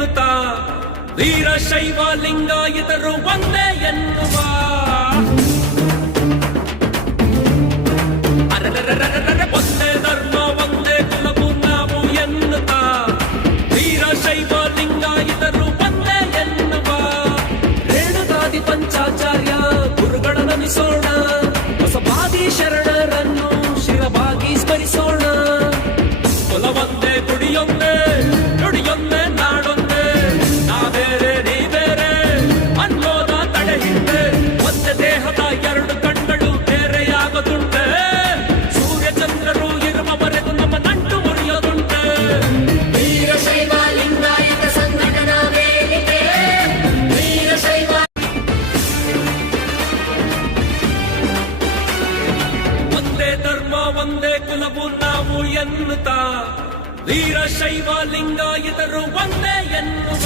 ಎನ್ನುತ್ತ ವೀರಶೈವ ಲಿಂಗಾಯತರು ಒಂದೇ ಎನ್ನುವ ಒಂದೇ ಧರ್ಮ ಒಂದೇ ಕುಲವು ನಾವು ಎನ್ನುತ್ತ ವೀರಶೈವ ಲಿಂಗಾಯತರು ಒಂದೇ ಎನ್ನುವ ರೇಣುಕಾದಿ ಪಂಚಾಚಾರ್ಯ ಗುರುಗಳ ನಮಿಸೋಣ ಹೊಸಬಾದಿ ಶರಣರನ್ನು ಶಿರವಾಗಿ ಸ್ಮರಿಸೋಣ ಕುಲವೊಂದೇ ಗುಡಿಯೊಂದೇ ನುಡಿಯೊಂದೇ ನಾಡೊಂದೇ ನಾವೇರೆ ನೀ ಬೇರೆ ಅನ್ನೋದ ತಡೆ ಹಿಂದೆ ಒಂದೇ ದೇಹದ ಎರಡು ಕಣ್ಗಳು ಬೇರೆಯಾಗದುಂಟೆ ಸೂರ್ಯ ಚಂದ್ರರು ಇರುವವರೆಗೂ ನಮ್ಮ ನಂಟು ಮುರಿಯೋದುಂಟೆ ವೀರಶೈವ ಲಿಂಗಾಯತ ಸಂಘಟನಾ ವೇದಿಕೆ ವೀರಶೈವ ಒಂದೇ ಧರ್ಮ ಒಂದೇ ಕುಲವು ನಾವು ಎನ್ನುತ್ತಾ ವೀರಶೈವ ಲಿಂಗಾಯತರು ಒಂದೇ ಎನ್ನುವ